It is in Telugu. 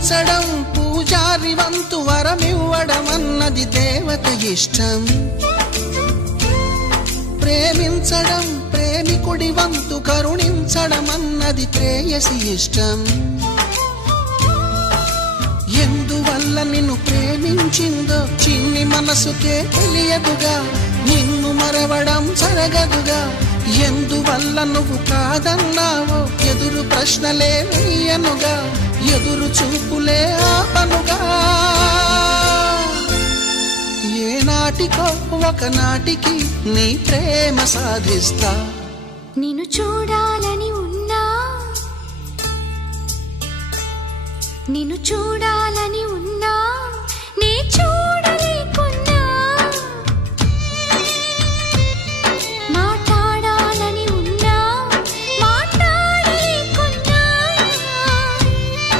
పూజించడం పూజారి వంతు వరమివ్వడం అన్నది దేవత ఇష్టం. ప్రేమించడం ప్రేమికుడి వంతు కరుణించడం అన్నది ప్రేయసి ఇష్టం. ఎందువల్ల నిన్ను ప్రేమించిందో చిన్ని మనసుకే తెలియదుగా, నిన్ను మరవడం జరగదుగా. ఎందువల్ల నువ్వు కాదన్నావో ఎదురు ప్రశ్నలే వేయనుగా, ఎదురు చూపులే ఆపనుగా. ఏనాటికో ఒకనాటికి నీ ప్రేమ సాధిస్తా. నిన్ను చూడాలని ఉన్నా, నిన్ను చూడాలని